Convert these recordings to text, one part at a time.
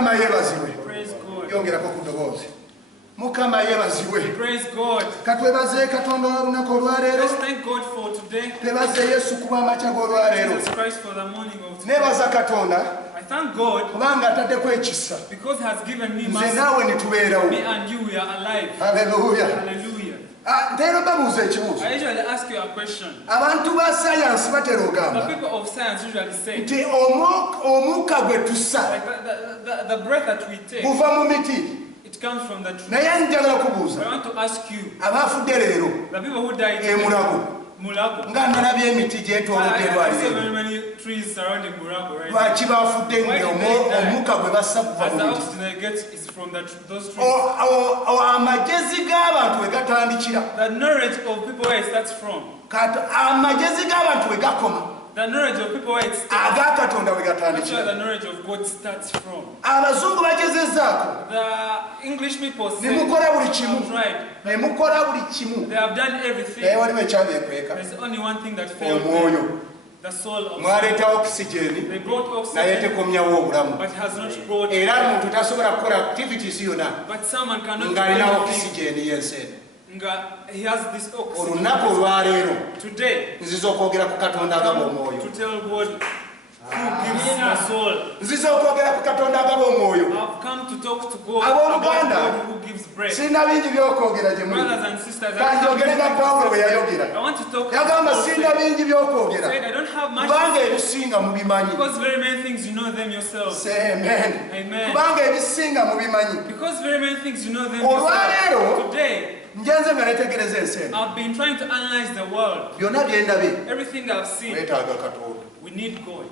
Mukama yebazibwe. Praise God. Yongerako ku ddoboozi. Mukama yebazibwe. Praise God. Katwebaze Katonda olunaku olwaleero. Let's thank God for today. Twebaze Yesu kuba amakya g'olwaleero. Jesus Christ for the morning of today. Neebaza Katonda I thank God kubanga ataddeko ekisa. because He has given me Nze mercy. naawe ne tubeerawo. Me and you, we are alive. Haleluya. Hallelujah. Nteera babuuza ekibuuzo. I usually ask you a question. Abantu ba sayansi batera The ogamba people of science usually say, nti omukka gwe tussa like the breath that we take, guva mu miti. it comes from the tree. Naye njagala I kubuuza want to ask you, abaafudde leero the people who died e Mulago Mulago. nga nalabye emiti gyetoolodde I lwali see leero. very many trees surrounding Mulago, right? Lwaki baafudde Why nga did they die? omukka gwe bassa kuva As mu the miti. oxygen I get is from those trees. Amagezi g'abantu we gatandikira. The knowledge of people where it starts from. Amagezi g'abantu we gakoma. The knowledge of people where it starts. Aga Katonda we That's where gatandikira. the knowledge of God starts from. Abazungu bagezezzaako The English people ne say, mukola buli kimu. I'm right. Ne mukola buli kimu. They have done everything. Naye waliwo ekyabeekweka. There's only one thing that failed them. Omwoyo. The soul of Mwaleeta oxygen They brought naye oxygen, tekomyawo obulamu. but has not brought. Era omuntu tasobola kukola activities yonna But someone cannot do ng'alina anything. oxygen y'enseeno. He has this oxygen. Olunaku olwaleero Today, nziza okwogera ku Katonda agaba omwoyo. to tell God who gives the soul. Nziza okwogera ku Katonda agaba omwoyo. I've come to talk to God Abooluganda, about God who gives breath. sirina bingi byokwogera gye muli. Brothers and sisters, Kanjogere nga Pawulo bwe I yayogera. want to talk Yagamba about sirina bingi byokwogera. said, I don't have much Kubanga to say ebisinga mubimanyi. because very many things you know them yourselves. Say amen. Amen. Kubanga ebisinga mubimanyi. Because very many things you know them Olwaleero, yourselves. Today, njenze nga netegereza ensi eno. I've been trying to analyze the world. Byonna bye ndabye Everything I've seen, weetaaga Katonda. we need God.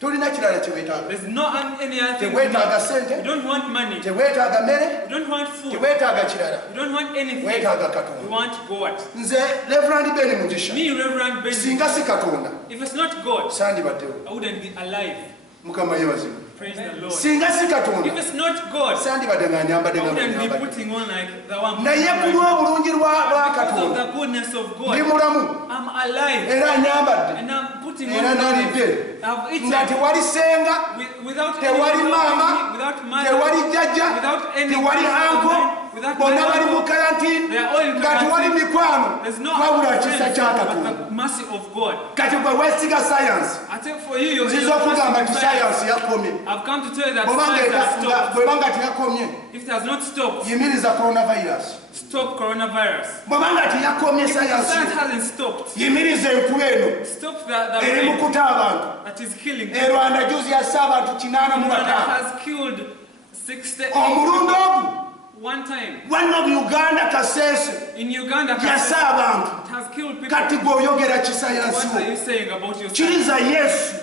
Tolina kirala kye weetaaga. There's no any other thing. We Teweetaaga need. ssente, We don't want money. teweetaaga mmere, We don't want food. teweetaaga kirala. We don't want anything. Weetaaga We Katonda. want God. Nze Reverend Ben Mugisha, Me, Reverend Ben, singa si Katonda if it's not God, sandibaddewo. I wouldn't be alive. Mukama yeebazibwe. Praise the Lord. Singa si Katonda If it's not God, sandibadde nga nyambadde I nga wouldn't be nyambadde. putting on like the one. Naye ku lw'obulungi bwa Because of Katonda the goodness of ndi God, mulamu I'm alive era nyambadde and I'm putting on era nalidde clothes. I've eaten nga tewali senga, without tewali any maama, without mother, tewali jjajja, without any tewali anko, without bonna my bali mu uncle. karantini, They are all in nga tewali quarantine. mikwano, There's no wabula other kisa friends kya but Katonda. the mercy of God. Kati gwe weesiga sayansi, I think for you, you're nziza okugamba nti sayansi yakomye. I've come to tell you that Bw'obanga science has stopped. bw'ebanga teyakomye, If it has not stopped, yimiriza coronavirus. stop coronavirus. Bw'obanga teyakomye If the science sayansi, hasn't stopped, yimiriza enkuba eno stop the eri mu rain kuta abantu. that is killing E people. Rwanda juzi yasse abantu 85. That has killed 60 Omulundi ogwo one time. wano Uganda Kasese In Uganda, yasse it abantu. has killed people. Kati gw'oyogera kisayansi What are wo. you saying about yourself? Kiriza Yesu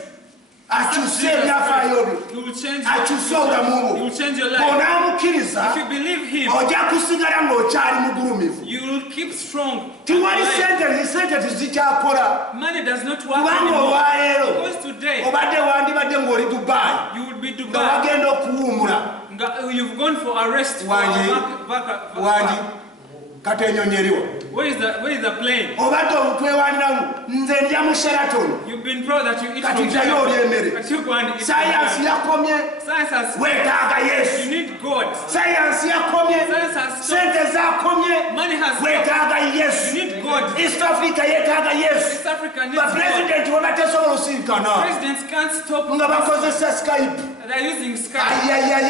akyuse ebyafaayo byo, You will change akyuse obulamu You bwo. will change your life. Bw'onaamukkiriza If you believe Him, ojja kusigala ng'okyali mugulumivu. you will keep strong. Tiwali Alive. sente tezikyakola Money does not work kubanga anymore. olwaleero Because today, obadde wandibadde ng'oli Dubai you will be nga Dubai. wagenda okuwuumula. You've gone for a rest. Wangi, Wangi kati ennyonyi eriwa. Where is the plane? Obadde obutwewandiramu nze ndya mu Sheraton. You've been proud that you eat Kati from ddayo olya Sheraton. emmere. But you go and eat Sayansi from yakomye, Sheraton. Science has weetaaga Yesu. You need God. Sayansi yakomye, Science has stopped. sente zakomye, Money has stopped. weetaaga You Yesu. need God. East Africa yeetaaga Yesu. East Africa needs God. Bapulezidenti bwe batesobola osinkana Presidents can't stop. nga bakozesa Skype. They're using Skype.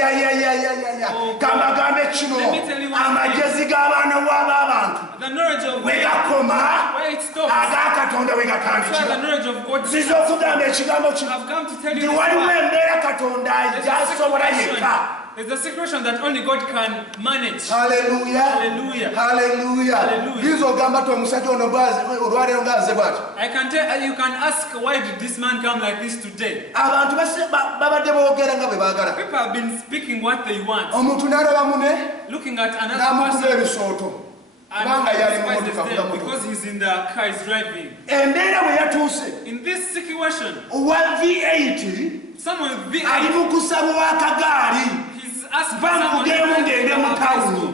Ayayayayayayaya. Oh, God. Kambagambe kino Let me tell you one amagezi g'abaana bw'ab'abantu The knowledge of we God. gakoma Where it stops. aga Katonda we That's where the gatandikira. knowledge of God Nziza starts. okugamba ekigambo kino I've come to tell you nti this waliwo one. embeera Katonda gy'asobola yekka. There's a situation that only God can manage. Haleluya. Hallelujah. Haleluya. Hallelujah. Yiza ogamba ti omusajja ono olwaleero ng'aze bw'ati. I can tell you can ask why did this man come like this today? Abantu babadde boogera nga bwe baagala. People have been speaking what they want, Omuntu n'alaba mune looking at another n'amukuba person ebisooto. and Kubanga yali mu despises motoka them kuba because he's in the car, he's driving. Embeera bwe yatuuse In this situation, owa V8 someone with ali V8, mu kusaba akagaali. he's asking Van someone to Gogh drive ngende to mu a town. bicycle.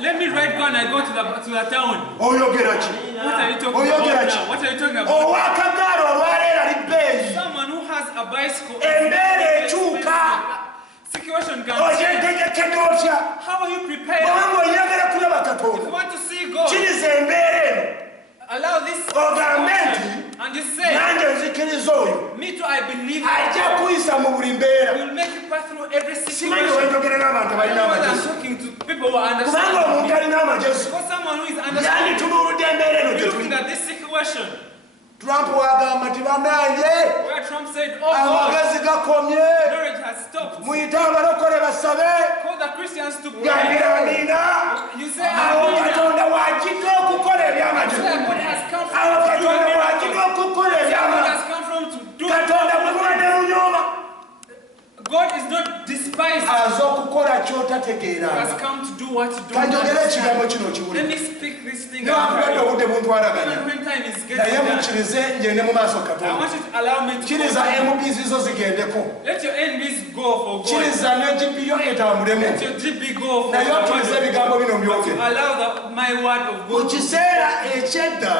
Let me ride go and I go to the town. Oyogera ki? What are you talking Oyogera about ki? now? What are you talking about? Owa akagaali olwaleero ali bbeeyi. Someone who has a bicycle. Embeera ekyuka. situation can change. oyetegekedde otya How are you prepared? bwanga oyagala kulaba If you katonda want to see God, kiriza embeera eno allow this ogambe situation, nti and you say, nange nzikiriza oyo me too, I believe ajja that kuyisa mu buli mbeera God will make you pass through every simanyi situation. wenjogera n'abantu I balina know that I'm amagezi talking to people who kubanga understand omuntu me. alina amagezi Because someone who is understanding, yanditunuuludde embeera eno we're looking gyetuli at this situation trump wagamba nti bannange where Trump said, oh God, amagezi gakomye marriage has stopped. muyite abalokole basabe Call the Christians to pray. gambiraniina You say, awo katonda wakidde okukola ebyamagezi God has come from awo to do a katonda wakidde miracle. okukola God ebyamagezi has come from to do katonda bwe muba ne lunyooma God is not despised. aza okukola He has kyotategeeranga come to do what you don't kanjogera ekigambo understand. kino Let kiwulire me speak this thing newankubadde out. obudde buntwalaganya Even when time is naye getting done, mukkirize ngende mu maaso I katonda want you to allow me to kiriza go. MPs zo zigendeko Let your enemies go for God. kiriza n'egipiyo etambulemu Let your GB go for naye the word okkiriza of ebigambo bino God. byogere Allow my word of mu God. kiseera ekyedda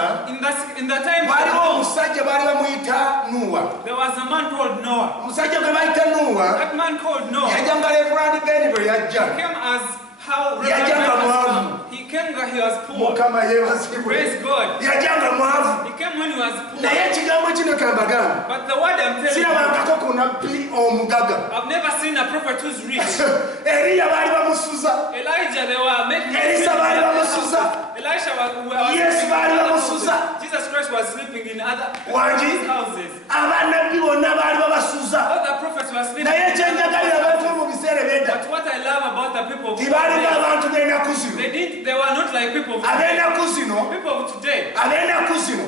In the time waliwo of omusajja baali bamuyita nuwa there was a man called Noah. omusajja gwe bayita nuwa That man called Noah yajjanga Reverend Ben bwe yajja came as how Yajanga Reverend Ben mwavu. has come. He came that he was poor. mukama yeebazibwe Praise God. yajjanga mwavu He came when he was poor. naye ekigambo kino kambagamba But the word I'm telling you, sirabangako ku nabbi omugaga I've never seen a prophet who's rich. eriya baali bamusuza Elijah, they were making Elisa baali bamusuza Elisha was Yesu baali in other bamusuza houses. Jesus Christ was sleeping in other Wangi? houses. abannabbi bonna baali babasuza All the prophets were sleeping naye in other ekyenjagalira abantu houses. mu biseera byedda But what I love about the people of tibaalinga today, abantu b'ennaku zino they were not like people of today. ab'ennaku zino People of today, ab'ennaku zino